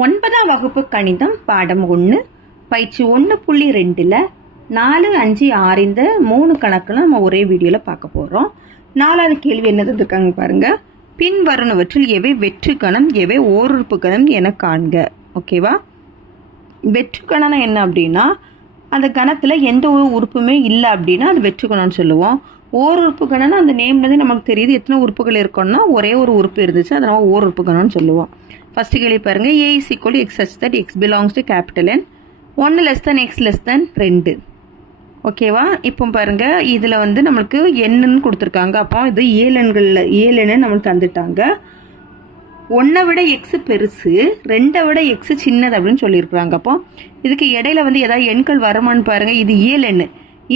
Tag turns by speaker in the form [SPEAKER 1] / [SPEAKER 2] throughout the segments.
[SPEAKER 1] ஒன்பதாம் வகுப்பு கணிதம் பாடம் ஒன்று பயிற்சி ஒன்று புள்ளி ரெண்டில் நாலு அஞ்சு ஆறு இந்த மூணு கணக்கில் நம்ம ஒரே வீடியோவில் பார்க்க போகிறோம் நாலாவது கேள்வி என்னது இருக்காங்க பாருங்கள் பின்வருணவற்றில் எவை வெற்று கணம் எவை ஓருறுப்பு கணம் என காண்க. ஓகேவா வெற்று கணம்னா என்ன அப்படின்னா அந்த கணத்தில் எந்த ஒரு உறுப்புமே இல்லை அப்படின்னா அது வெற்று கணம்னு சொல்லுவோம். ஓர் உறுப்பு கணம்னா அந்த நேம்லேருந்து நமக்கு தெரியுது. எத்தனை உறுப்புகள் இருக்கணும்னா ஒரே ஒரு உறுப்பு இருந்துச்சு அதை நம்ம ஓர் உறுப்பு கணம்னு சொல்லுவோம். ஃபஸ்ட்டு கேள்வி பாருங்க. A is equal X such that X belongs to capital N ஒன்று less than X less than ரெண்டு. ஓகேவா இப்போ பாருங்க. இதில் வந்து நம்மளுக்கு எண்ணுன்னு கொடுத்துருக்காங்க. அப்போ இது ஏழு எண்களில் நம்மளுக்கு தந்துட்டாங்க. ஒன்றை விட எக்ஸு பெருசு ரெண்டை விட எக்ஸு சின்னது அப்படின்னு சொல்லியிருக்கிறாங்க. அப்போ இதுக்கு இடையில வந்து ஏதாவது எண்கள் வருமான்னு பாருங்கள் இது ஏழு எண்ணு.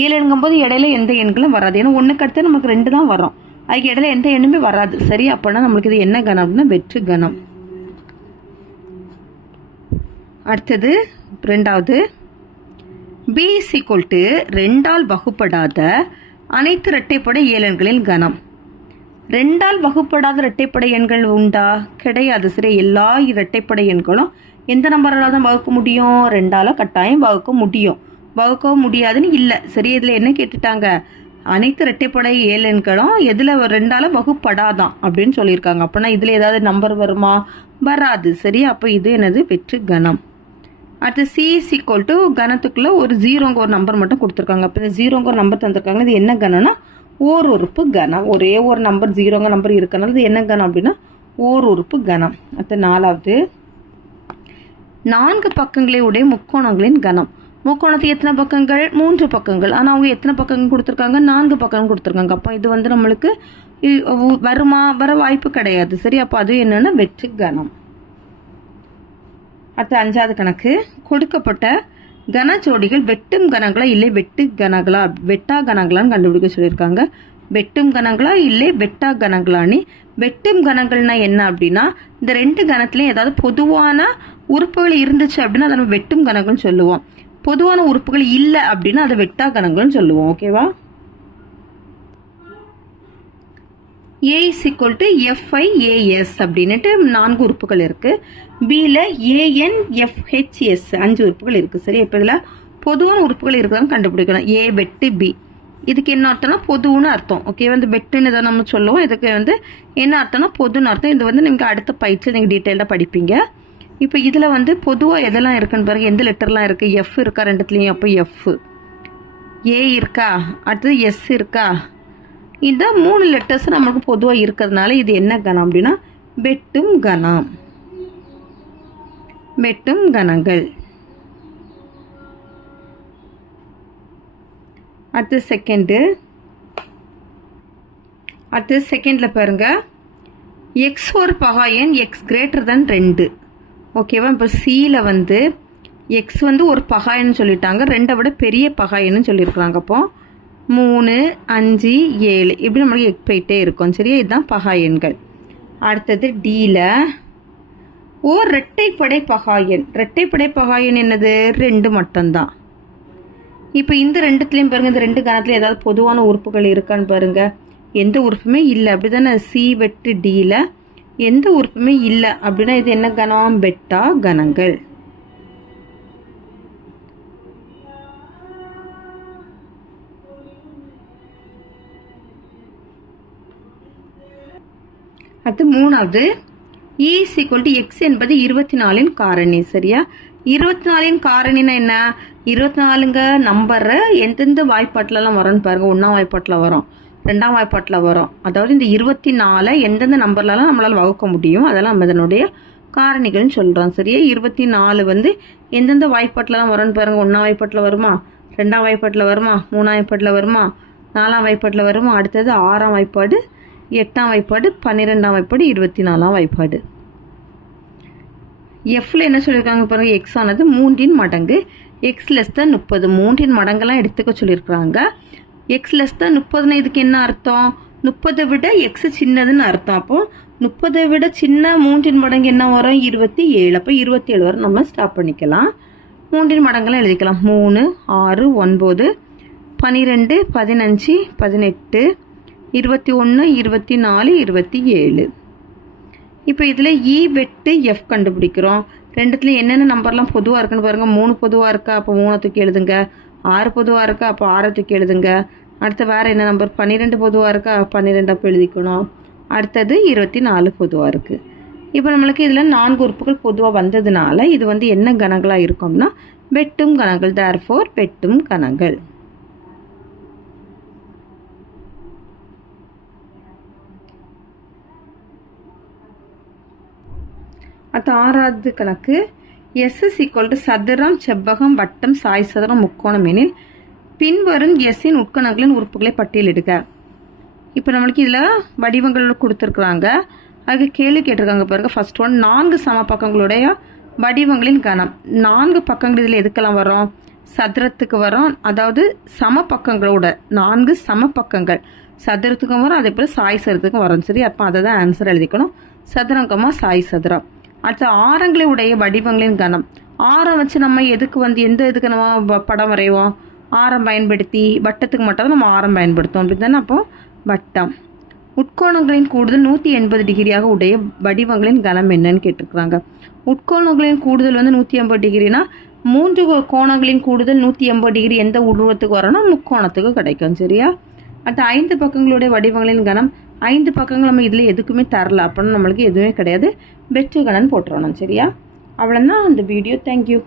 [SPEAKER 1] ஏழு எண்ணுங்கும் போது இடையில எந்த எண்களும் வராது. ஏன்னா ஒன்றுக்கு அடுத்து நமக்கு ரெண்டு தான் வரும். அதுக்கு இடையில எந்த எண்ணுமே வராது. சரி அப்போனா நம்மளுக்கு இது என்ன கணம் அப்படின்னா வெற்று கணம். அடுத்தது ரெண்டாவது. பி இஸ் ஈக்குவல் டு ரெண்டால் வகுப்படாத அனைத்து இரட்டைப்படை ஏழெண்களின் கணம். ரெண்டால் வகுப்படாத இரட்டைப்படை எண்கள் உண்டா? கிடையாது. சரி எல்லா இரட்டைப்படை எண்களும் எந்த நம்பரால் தான் வகுக்க முடியும்? ரெண்டால கட்டாயம் வகுக்க முடியும். வகுக்கவும் முடியாதுன்னு இல்லை. சரி இதில் என்ன கேட்டுட்டாங்க? அனைத்து இரட்டைப்படை ஏழெண்களும் எதில் ரெண்டால வகுப்படாதான் அப்படின்னு சொல்லியிருக்காங்க. அப்படின்னா இதில் ஏதாவது நம்பர் வருமா? வராது. சரி அப்போ இது எனது வெற்று கணம். அடுத்து சி இஸ் ஈக்குவல் டு கணத்துக்குள்ளே ஒரு ஜீரோங்க ஒரு நம்பர் மட்டும் கொடுத்துருக்காங்க. அப்போ இந்த ஜீரோங்க ஒரு நம்பர் தந்திருக்காங்க. இது என்ன கணம்னா ஓர் உறுப்பு கணம் ஒரே ஒரு நம்பர் ஜீரோங்க நம்பர் இருக்கனால இது என்ன கணம் அப்படின்னா ஓர் உறுப்பு கணம் அடுத்து நாலாவது நான்கு பக்கங்களை உடைய முக்கோணங்களின் கணம் முக்கோணத்துக்கு எத்தனை பக்கங்கள்? மூன்று பக்கங்கள். ஆனால் அவங்க எத்தனை பக்கங்கள் கொடுத்துருக்காங்க? நான்கு பக்கம் கொடுத்துருக்காங்க. அப்போ இது வந்து நம்மளுக்கு வருமா வர வாய்ப்பு கிடையாது. சரி அப்போ அது என்னென்னா வெற்று கணம் அடுத்து அஞ்சாவது கணக்கு. கொடுக்கப்பட்ட கனச்சோடிகள் வெட்டும் கணங்களா இல்லை வெட்டு கணங்களா வெட்டா கணங்களான்னு கண்டுபிடிக்க சொல்லியிருக்காங்க. வெட்டும் கணங்களா இல்லை வெட்டா கணங்களான்னு வெட்டும் கணங்கள்னா என்ன அப்படின்னா இந்த ரெண்டு கணத்துலையும் ஏதாவது பொதுவான உறுப்புகள் இருந்துச்சு அப்படின்னா அதை நம்ம வெட்டும் கணங்கள்னு சொல்லுவோம். பொதுவான உறுப்புகள் இல்லை அப்படின்னா அதை வெட்டா கணங்கள்னு சொல்லுவோம். ஓகேவா? A is equal to FIAS அப்படின்னுட்டு நான்கு உறுப்புகள் இருக்குது பியில் ஏஎன் எஃப்ஹெச்எஸ் அஞ்சு உறுப்புகள் இருக்குது சரி இப்போ இதில் பொதுவான உறுப்புகள் இருக்குதான்னு கண்டுபிடிக்கணும். ஏ வெட்டு பி இதுக்கு என்ன அர்த்தம்னா பொதுன்னு அர்த்தம். ஓகே வந்து வெட்டுன்னு இதை நம்ம சொல்லுவோம். இதுக்கு வந்து என்ன அர்த்தம்னா பொதுன்னு அர்த்தம். இது வந்து நீங்கள் அடுத்த பயிற்சியில் நீங்கள் டீட்டெயிலாக படிப்பீங்க. இப்போ இதில் வந்து பொதுவாக எதெல்லாம் இருக்குன்னு பாருங்கள் எந்த லெட்டர்லாம் இருக்குது எஃப் இருக்கா? ரெண்டுத்துலேயும். அப்போ எஃப் ஏ இருக்கா? அடுத்தது எஸ் இருக்கா? இந்த மூணு லெட்டர்ஸ் நமக்கு பொதுவாக இருக்கிறதுனால இது என்ன கணம் அப்படின்னா வெட்டும் கணம். வெட்டும் கணங்கள். அடுத்து செகண்டு அடுத்து செகண்டில் பாருங்கள் எக்ஸ் ஒரு பகாயன் எக்ஸ் கிரேட்டர் தென் ரெண்டு. ஓகேவா இப்போ சியில் வந்து எக்ஸ் வந்து ஒரு பகாயன்னு சொல்லிட்டாங்க. ரெண்டை விட பெரிய பகாயன்னு சொல்லியிருக்கிறாங்க அப்போது மூணு அஞ்சு ஏழு. இப்படி நம்மளுக்கு எக் போயிட்டே இருக்கும். சரியா? இதுதான் பகாயன்கள் அடுத்தது டியில் ஓ ரெட்டைப்படை பகாயன் ரெட்டைப்படை பகாயன் என்னது? ரெண்டு மட்டும்தான். இப்போ இந்த ரெண்டுத்துலேயும் பாருங்கள் இந்த ரெண்டு கணத்துல ஏதாவது பொதுவான உறுப்புகள் இருக்கான்னு பாருங்கள் எந்த உறுப்புமே இல்லை. அப்படி தானே சி வெட்டு டியில் எந்த உறுப்புமே இல்லை. அப்படின்னா இது என்ன கணம்? வெட்டா கணங்கள். அடுத்து மூணாவது இ ஈக்குவல் டு எக்ஸ் என்பது இருபத்தி நாலின் காரணி சரியா? இருபத்தி நாலின் காரணினா என்ன? இருபத்தி நாலுங்க நம்பரை எந்தெந்த வாய்ப்பாட்டிலலாம் வரும்னு பாருங்க. ஒன்றாம் வாய்ப்பாட்டில் வரும். ரெண்டாம் வாய்ப்பாட்டில் வரும். அதாவது இந்த இருபத்தி நாலை எந்தெந்த நம்பர்லலாம் நம்மளால் வகுக்க முடியும். அதெல்லாம் நம்ம இதனுடைய காரணிகள்னு சொல்கிறோம் சரியா? இருபத்தி நாலு வந்து எந்தெந்த வாய்ப்பாட்டிலலாம் வரும்னு பாருங்க. ஒன்றாம் வாய்ப்பாட்டில் வருமா? ரெண்டாம் வாய்ப்பாட்டில் வருமா? மூணாம் வாய்ப்பாட்டில் வருமா? நாலாம் வாய்ப்பாட்டில் வருமா? அடுத்தது ஆறாம் வாய்ப்பாடு எட்டாம் வாய்ப்பாடு பன்னிரெண்டாம் வாய்ப்பாடு இருபத்தி நாலாம் வாய்ப்பாடு எஃப்ல என்ன சொல்லியிருக்காங்க பாருங்கள் எக்ஸ் ஆனது மூன்றின் மடங்கு எக்ஸ் லெஸ் தான் முப்பது. மூன்றின் மடங்கெல்லாம் எடுத்துக்க சொல்லியிருக்கிறாங்க எக்ஸ் லெஸ் தான் முப்பதுன்னா இதுக்கு என்ன அர்த்தம்? முப்பதை விட எக்ஸ் சின்னதுன்னு அர்த்தம். அப்போ முப்பதை விட சின்ன மூன்றின் மடங்கு என்ன வரும்? இருபத்தி ஏழு. அப்போ இருபத்தி ஏழு வரை நம்ம ஸ்டாப் பண்ணிக்கலாம். மூன்றின் மடங்கெல்லாம் எழுதிக்கலாம். மூணு ஆறு ஒன்பது பன்னிரெண்டு பதினஞ்சு பதினெட்டு இருபத்தி ஒன்று இருபத்தி நாலு இருபத்தி ஏழு. இப்போ இதில் இ வெட்டு எஃப் கண்டுபிடிக்கிறோம். ரெண்டுத்துலையும் என்னென்ன நம்பர்லாம் பொதுவாக இருக்குன்னு பாருங்கள் மூணு பொதுவாக இருக்கா? அப்போ மூணை தூக்கி எழுதுங்க. ஆறு பொதுவாக இருக்கா? அப்போ ஆறை தூக்கி எழுதுங்க. அடுத்து வேறு என்ன நம்பர்? பன்னிரெண்டு பொதுவாக இருக்கா? பன்னிரெண்டு அப்போ எழுதிக்கணும். அடுத்தது இருபத்தி நாலு பொதுவாக இருக்குது இப்போ நம்மளுக்கு இதில் நான்கு உறுப்புகள் பொதுவாக வந்ததுனால இது வந்து என்ன கணங்களாக இருக்கும்னா வெட்டும் கணங்கள். தேர் ஃபோர் வெட்டும் கணங்கள். அடுத்து ஆறாவது கணக்கு. எஸ் இஸ் ஈக்குவல் டு சதுரம் செவ்வகம் வட்டம் சாய் சதுரம் முக்கோணம் எனில் பின்வரும் எஸ்ஸின் உட்கணங்களின் உறுப்புகளை பட்டியலிடுக. இப்போ நம்மளுக்கு இதில் வடிவங்கள் கொடுத்துருக்குறாங்க. அதுக்கு கேள்வி கேட்டிருக்காங்க பாருங்கள் ஃபர்ஸ்ட் ஒன் நான்கு சம பக்கங்களுடைய வடிவங்களின் கணம். நான்கு பக்கங்கள் இதில் எதுக்கெல்லாம் வரும்? சதுரத்துக்கு வரும். அதாவது சம பக்கங்களோட நான்கு சம பக்கங்கள் சதுரத்துக்கும் வரும் அதே போல் சாய் சதுரத்துக்கும் வரும். சரி அப்போ அதை தான் ஆன்சர் எழுதிக்கணும் சதுரங்கமாக சாய் சதுரம். அடுத்து ஆரங்களை உடைய வடிவங்களின் கணம். ஆரம் வச்சு நம்ம எதுக்கு வந்து எந்த இதுக்கு நம்ம படம் வரைவோம்? ஆரம் பயன்படுத்தி வட்டத்துக்கு மட்டும் தான் நம்ம ஆரம் பயன்படுத்துவோம். அப்படி தானே அப்போது வட்டம். உட்கோணங்களின் கூடுதல் நூற்றி எண்பது டிகிரியாக உடைய வடிவங்களின் கனம் என்னன்னு கேட்டிருக்கிறாங்க. உட்கோணங்களின் கூடுதல் வந்து நூற்றி எண்பது டிகிரினா மூன்று கோ- கோணங்களின் கூடுதல் நூற்றி எண்பது டிகிரி எந்த உருவத்துக்கு வரணும்? முக்கோணத்துக்கு கிடைக்கும். சரியா? அடுத்து ஐந்து பக்கங்களுடைய வடிவங்களின் கனம் ஐந்து பக்கங்கள் நம்ம இதில் எதுக்குமே தரல. அப்படின்னு நம்மளுக்கு எதுவுமே கிடையாது. வெற்று கணன் போட்டுறணும். சரியா? அவ்வளோதான் அந்த வீடியோ தேங்க்யூ